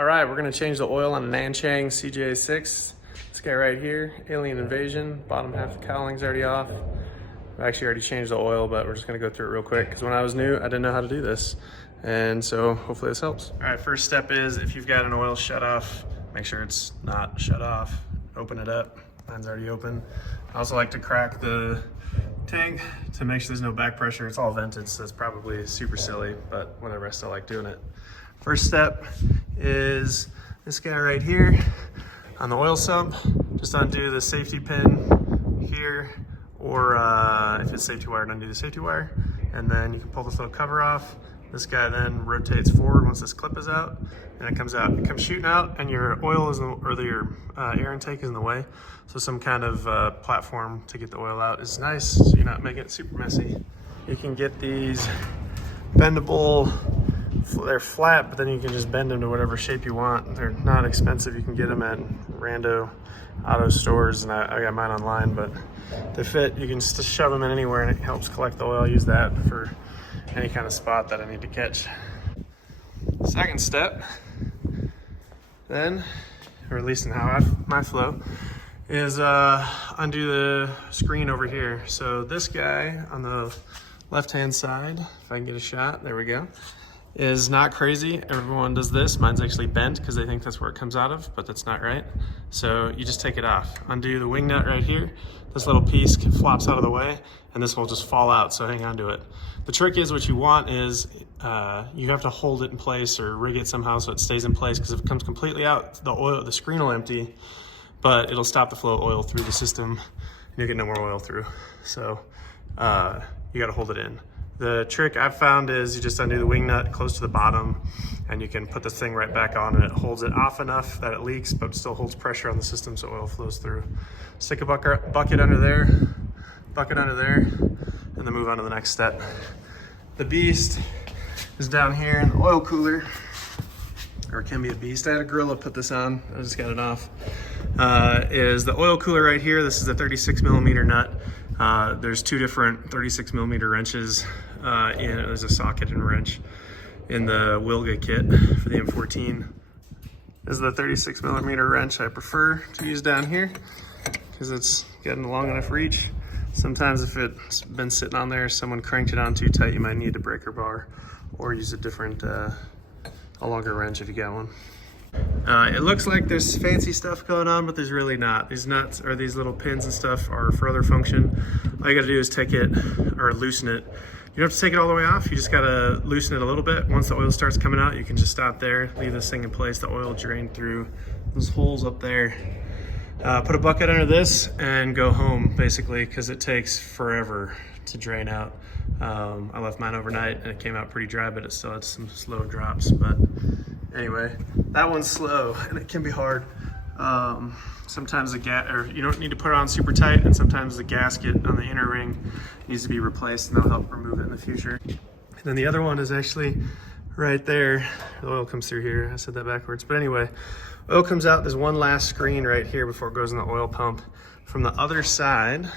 All right, we're gonna change the oil on a Nanchang CJ-6. This guy right here, Alien Invasion. Bottom half of the cowling's already off. I actually already changed the oil, but we're just gonna go through it real quick because when I was new, I didn't know how to do this. And so hopefully this helps. All right, first step is if you've got an oil shut off, make sure it's not shut off. Open it up, mine's already open. I also like to crack the tank to make sure there's no back pressure. It's all vented, so it's probably super silly, but whatever, I still like doing it. First step is this guy right here on the oil sump. Just undo the safety pin here, or if it's safety wire, undo the safety wire, and then you can pull this little cover off. This guy then rotates forward once this clip is out, and it comes out. It comes shooting out, and your oil is, your air intake is in the way. So some kind of platform to get the oil out is nice, so you're not making it super messy. You can get these bendable. They're flat, but then you can just bend them to whatever shape you want. They're not expensive. You can get them at rando auto stores, and I got mine online, but they fit. You can just shove them in anywhere, and it helps collect the oil. I use that for any kind of spot that I need to catch. Second step, then, or at least in how my flow, is undo the screen over here. So this guy on the left-hand side, if I can get a shot, there we go, is not crazy. Everyone does this. Mine's actually bent because they think that's where it comes out of, but that's not right. So you just take it off. Undo the wing nut right here. This little piece flops out of the way, and this will just fall out, so hang on to it. The trick is, what you want is you have to hold it in place or rig it somehow so it stays in place, because if it comes completely out, the screen will empty, but it'll stop the flow of oil through the system, and you'll get no more oil through. So you gotta hold it in. The trick I've found is you just undo the wing nut close to the bottom, and you can put this thing right back on, and it holds it off enough that it leaks, but still holds pressure on the system so oil flows through. Stick a bucket under there, and then move on to the next step. The beast is down here in the oil cooler, or it can be a beast. I had a gorilla put this on, I just got it off. Is the oil cooler right here. This is a 36 millimeter nut. There's two different 36 millimeter wrenches. There's a socket and wrench in the Wilga kit for the M14. This is the 36 millimeter wrench I prefer to use down here because it's getting a long enough reach. Sometimes if it's been sitting on there, someone cranked it on too tight, you might need a breaker bar or use a different, a longer wrench if you got one. It looks like there's fancy stuff going on, but there's really not. These nuts or these little pins and stuff are for other function. All you gotta do is take it or loosen it. You don't have to take it all the way off. You just gotta loosen it a little bit. Once the oil starts coming out, you can just stop there, leave this thing in place. The oil drained through those holes up there. Put a bucket under this and go home, basically, because it takes forever to drain out. I left mine overnight and it came out pretty dry, but it still had some slow drops. But anyway, that one's slow and it can be hard. Sometimes you don't need to put it on super tight, and sometimes the gasket on the inner ring needs to be replaced, and that'll help remove it in the future. And then the other one is actually right there. The oil comes through here. I said that backwards, but anyway, oil comes out. There's one last screen right here before it goes in the oil pump. From the other side,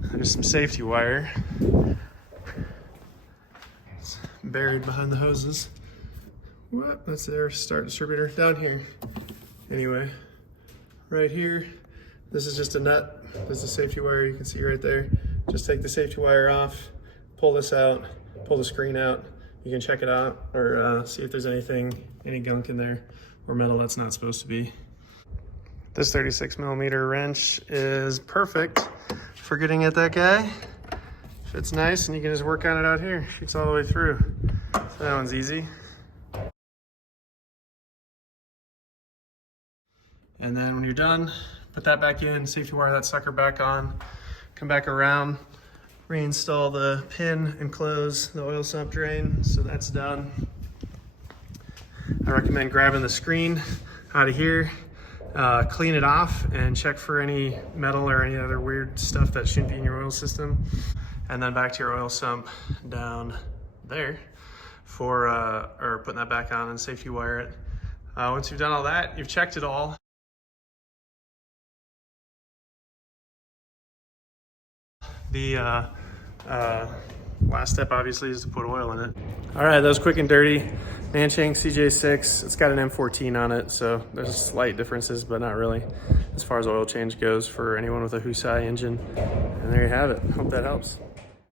there's some safety wire. It's buried behind the hoses. What? That's their start distributor down here. Anyway, right here, this is just a nut. There's a safety wire you can see right there. Just take the safety wire off, pull this out, pull the screen out. You can check it out or see if there's any gunk in there or metal that's not supposed to be. This 36 millimeter wrench is perfect for getting at that guy. Fits nice, and you can just work on it out here. Shoots all the way through. So that one's easy. And then when you're done, put that back in, safety wire that sucker back on, come back around, reinstall the pin and close the oil sump drain. So that's done. I recommend grabbing the screen out of here, clean it off, and check for any metal or any other weird stuff that shouldn't be in your oil system. And then back to your oil sump down there for or putting that back on and safety wire it. Once you've done all that, you've checked it all. The last step obviously is to put oil in it. All right, that was quick and dirty. Nanchang CJ-6, it's got an M14 on it, so there's slight differences, but not really as far as oil change goes for anyone with a Husai engine. And there you have it. Hope that helps.